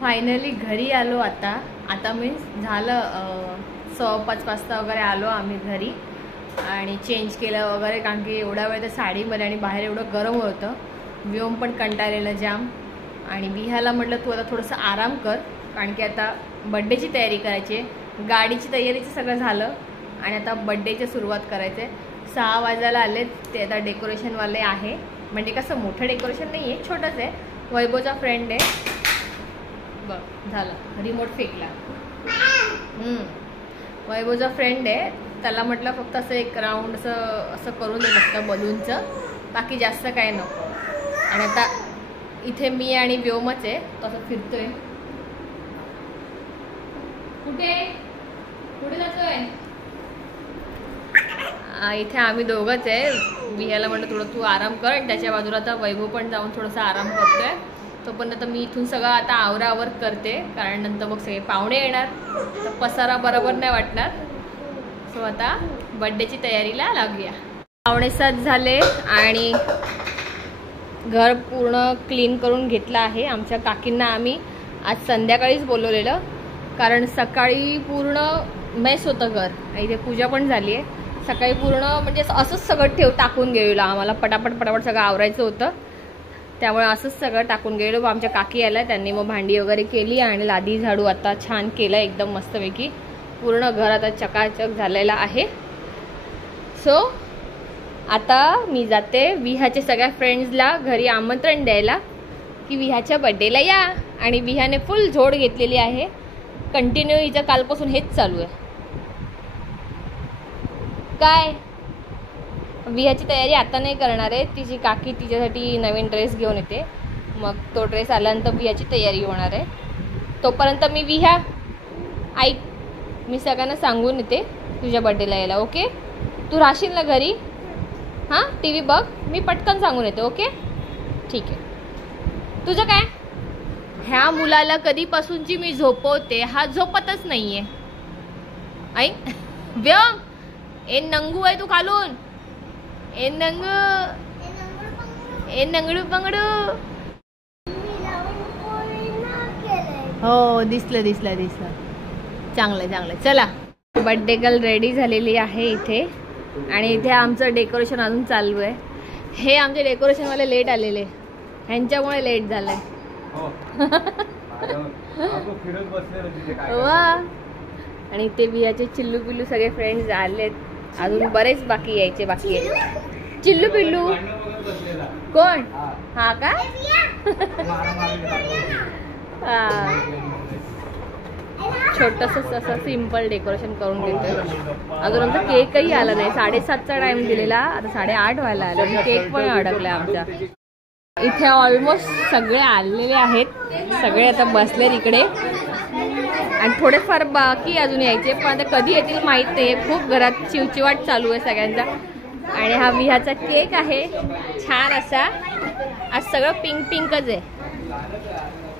Finally घरी आलो. आता मीन्स झालं 5:15 वाजता वगैरे आलो आम्ही घरी आणि चेंज केलं वगैरे, कारण की एवढा वेळ तर साडीमध्ये आणि बाहेर एवढं गरम होतं. व्योम पण कंटाळलेलं जाम आणि विहायला म्हटलं तू आता थोडंसं आराम कर, कारण की आता बड्डेची तयारी करायची आहे. गाडीची तयारीचं सगळं झालं आणि आता बड्डेची सुरुवात करायचं आहे. 6 वाजायला आले. ते आता डेकोरेशनवाले आहे, म्हणजे कसं मोठं डेकोरेशन नाही आहे, छोटंच आहे. वैभवचा फ्रेंड आहे. बघ झालं, रिमोट फेकला. वैभवचा फ्रेंड आहे, त्याला म्हटलं फक्त असं एक राऊंड असं करून दे फक्त बलूनचं, बाकी जास्त काय नको. आणि आता इथे मी आणि व्योमच आहे, तो असं फिरतोय. कुठे जातोय? इथे आम्ही दोघंच आहे. विहायला म्हटलं थोडं तू आराम कर, आणि त्याच्या बाजूला आता वैभव पण जाऊन थोडासा आराम करतोय. तोपर्यंत मी इथून सगळं आता आवरावर करते, कारण नंतर मग सगळे पाहुणे येणार तर पसारा बरोबर नाही वाटणार. सो आता बड्डेची तयारीला लागूया. 7:15 झाले आणि घर पूर्ण क्लीन करून घेतलं आहे. आमच्या काकींना आम्ही आज संध्याकाळीच बोलवलेलं, कारण सकाळी पूर्ण मेस होतं घर आणि इथे पूजा पण झाली आहे. सकाळी पूर्ण म्हणजे असंच सगळं टाकून गेलेलं, आम्हाला पटापट सगळं आवरायचं होतं, त्यामुळे असंच सगळं टाकून गेलो. आमच्या काकी आल्या, त्यांनी मग भांडी वगैरे केली आणि लादी झाडू आता छान केलं एकदम मस्तपैकी. पूर्ण घर आता चकाचक झालेला आहे. सो आता मी जाते विहाच्या सगळ्या फ्रेंड्सला घरी आमंत्रण द्यायला की विहाच्या बड्डेला या. आणि विहाने फुल झोड घेतलेली आहे, कंटिन्यू हिचं कालपासून हेच चालू आहे. काय विहाची तयारी आता नाही करणार आहे, तिची काकी तिच्यासाठी नवीन ड्रेस घेऊन येते, मग तो ड्रेस आल्यानंतर विहाची तयारी होणार आहे. तोपर्यंत मी विहा ऐक, मी सगळ्यांना सांगून येते तुझ्या बड्डेला यायला. ओके, तू राहशील ना घरी? हां, टी व्ही बघ, मी पटकन सांगून येते. ओके ठीक आहे. तुझं काय? ह्या मुलाला कधीपासूनची मी झोपवते, हा झोपतच नाही आहे. ऐक व्योम, ए नंगू आहे तू खालून, ए नंगडू पंगडू. हो दिसलं. चांगलं. चला, बड्डे गर्ल रेडी झालेली आहे इथे, आणि इथे आमचं डेकोरेशन अजून चालू आहे. हे आमचे डेकोरेशनवाले लेट आलेले, ह्यांच्यामुळे लेट झालंय. वा, आणि इथे बियाचे चिल्लू पिल्लू सगळे फ्रेंड्स आलेत, अजून बरेच बाकी यायचे बाकी आहेत. चिल्लू पिल्लू कोण? हा का? छोटंसं असं सिंपल डेकोरेशन करून घेतोय. अजून आमचा केकही आला नाही. 7:30चा टाइम दिलेला, आता 8:30 व्हायला आला. केक पण अडकलाय आमचा. इथे ऑलमोस्ट सगळे आलेले आहेत, सगळे आता बसले इकडे, आणि थोडेफार बाकी अजून यायचे, पण आता कधी येतील माहीत नाही. खूप घरात चिवचिवाट चालू आहे सगळ्यांचा. आणि हा विहाचा केक आहे छान असा, आज सगळं पिंकच आहे.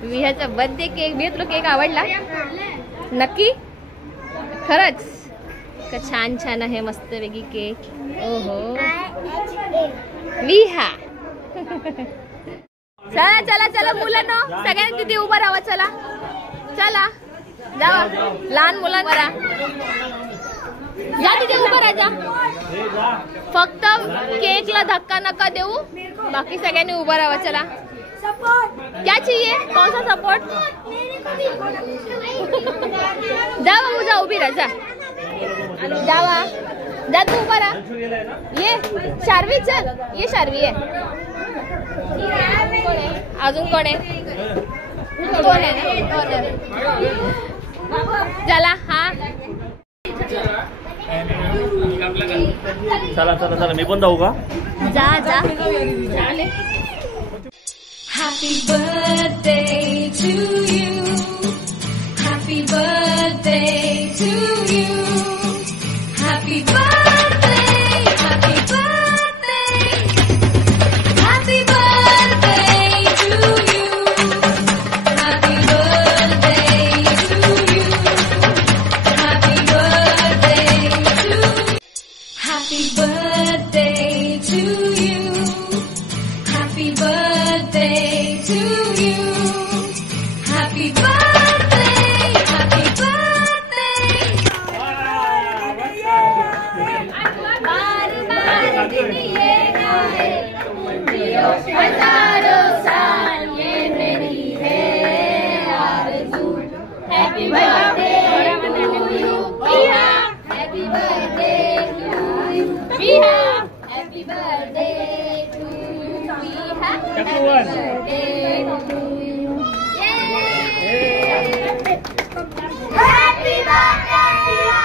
विहाचा बर्थडे केक. विहा तुला केक आवडला नक्की? खरंच का? छान आहे मस्तपैकी केक. ओहो विहा. चला मुलांनो, सगळ्यांनी तिथे उभं राहा. चला जा, लहान मुलांवर जा, तिथे उभं राहा. फक्त केकला धक्का नका देऊ, बाकी सगळ्यांनी उभं राहा. चला, क्या चाहिए? कौन सा सपोर्ट? जा बाबू, जा, उभी राहा. जा तू उभा राहा. ये शार्वी, चल ये शार्वी आहे. अजून कोण आहे? चला. हा चला मी पण जाऊ का? जा. Happy birthday to you. Happy birthday to you. Happy birthday. Happy birthday. हजारों साल ये मेरी है आरज़ू। Happy birthday to you Piya, happy birthday to you Piya, happy birthday to you Piya, happy birthday to you. Happy birthday Piya.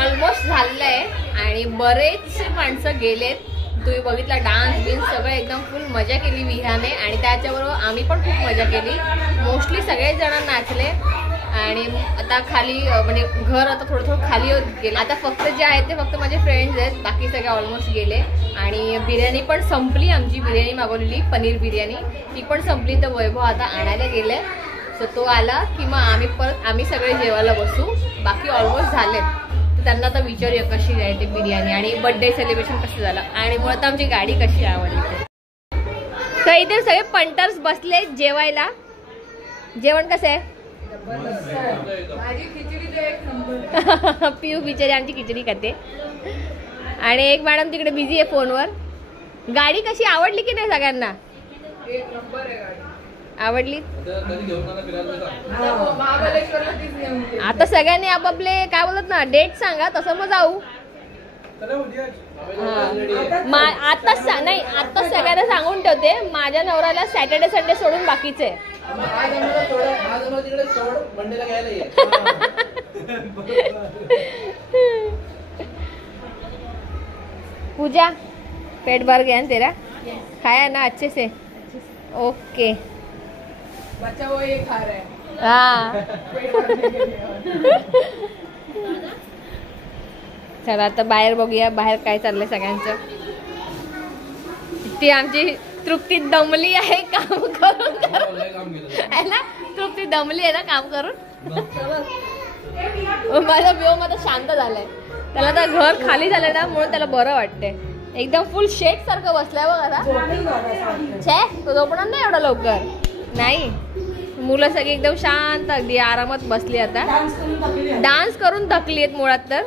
Almost झालेलं आहे आणि बरेचसे माणसं गेलेत. तुम्ही बघितला डान्स बिन्स सगळं एकदम फुल मजा केली विहाने आणि त्याच्याबरोबर आम्ही पण खूप मजा केली. मोस्टली सगळेच जण नाचले आणि आता खाली म्हणजे घर आता थोडं थोडं खाली होत गेलं. आता फक्त जे आहेत ते फक्त माझे फ्रेंड्स आहेत, बाकी सगळे ऑलमोस्ट गेले. आणि बिर्याणी पण संपली, आमची बिर्याणी मागवलेली पनीर बिर्याणी ती पण संपली. तर वैभव आता आणायला गेले. सो तो आला की मग आम्ही सगळे जेवायला बसू. बाकी ऑलमोस्ट झालेत. तर त्यांना आता विचारूया कशी आहे ते बिर्याणी आणि बर्थडे सेलिब्रेशन कसं झालं आणि मुळात आमची गाडी कशी आवडली. तर इथे सगळे पंटर्स बसले जेवायला. जेवण कसं आहे? पिऊ बिचारी आमची खिचडी खाते आणि एक मॅडम तिकडे बिझी आहे फोनवर. गाडी कशी आवडली की नाही सगळ्यांना? आवडली. आता सगळ्यांनी आपापले काय बोलत ना डेट सांगा तसं मग जाऊ. आता सगळ्यांना सांगून ठेवते, माझ्या नवऱ्याला सॅटर्डे संडे सोडून बाकीचे. पूजा पेट भर गया तेरा? खाया ना अच्छे से? ओके. बच्चा वो ये खा रहा है. हाँ. चला आता बाहेर बघूया बाहेर काय चाललंय सगळ्यांचं. ती आमची तृप्ती दमली आहे काम करून आहे ना. तृप्ती दमली आहे ना काम करून. माझा व्योम आता शांत झालाय. त्याला आता घर खाली झालंय ना म्हणून त्याला बरं वाटतंय. एकदम फुल शेक सारखं बसलाय बघ आता. छे तो झोपणार नाही एवढा लवकर. नाही मुलं सगळी एकदम शांत अगदी आरामात बसली आता. डान्स करून थकली आहेत मुळात तर.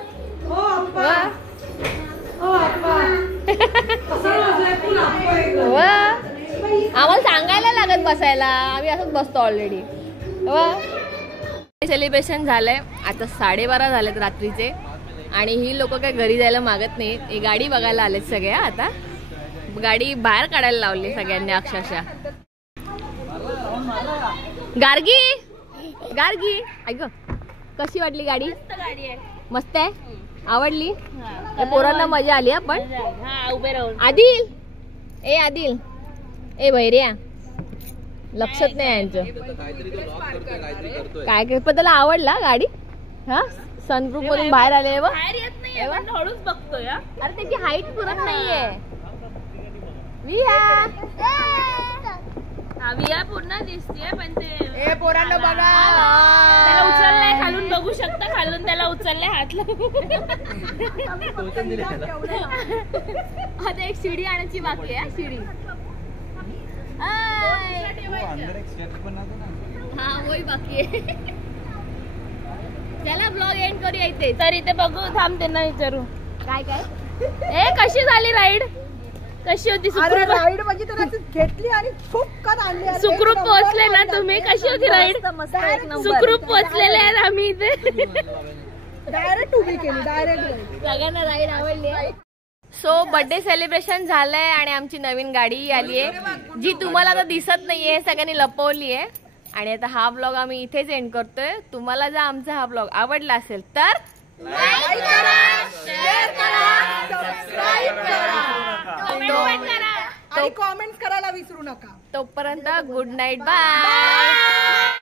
आम्हाला सांगायला लागत बसायला, आम्ही असंच बसतो ऑलरेडी. सेलिब्रेशन झालंय आता 12:30 झालेत रात्रीचे आणि ही लोक काही घरी जायला मागत नाहीत. ही गाडी बघायला आलेत सगळ्या. आता गाडी बाहेर काढायला लावली सगळ्यांनी अक्षरशः. गार्गी गार्गी ऐक कशी वाटली गाडी? मस्त आहे. आवडली? पोरांना मजा आली. आपण आदिल ए आदिल ए भैर्या लक्षात नाही यांचं काय काय. पण त्याला आवडला गाडी. हा सनरूफ मधून बाहेर आले हळूच बघतोय. अरे त्याची हाईट पुरत नाहीये. विहा पूर्ण दिसतीये पण ते पोरांना बघा. त्याला उचललंय खालून बघू शकता. खालून त्याला उचललंय हात लावून. आता एक शिडी आणायची बाकी आहे. शिडी हा वही बाकी आहे. चला ब्लॉग एंड करूया इथे. तर इथे बघू थांब त्यांना विचारू काय काय. ए कशी झाली राईड? कशी होती? राईड म्हणजे घेतली आणि सुखरूप पोहोचले ना तुम्ही? कशी होती राईड? सुखरूप पोहोचलेले आहेत आम्ही इथे. डायरेक्ट उभी केली. डायरेक्ट सगळ्यांना राईड आवडली. सो बर्थडे सेलिब्रेशन झालंय आणि आमची नवीन गाडी आली आहे जी तुम्हाला आता दिसत नाहीये, सगळ्यांनी लपवली आहे. आणि आता हा ब्लॉग आम्ही इथेच एंड करतोय. तुम्हाला जर आमचा हा ब्लॉग आवडला असेल तर लाईक करा, शेअर करा, सबस्क्राइब करा आणि कमेंट्स करायला विसरू नका. तोपर्यंत गुड नाईट. बाय.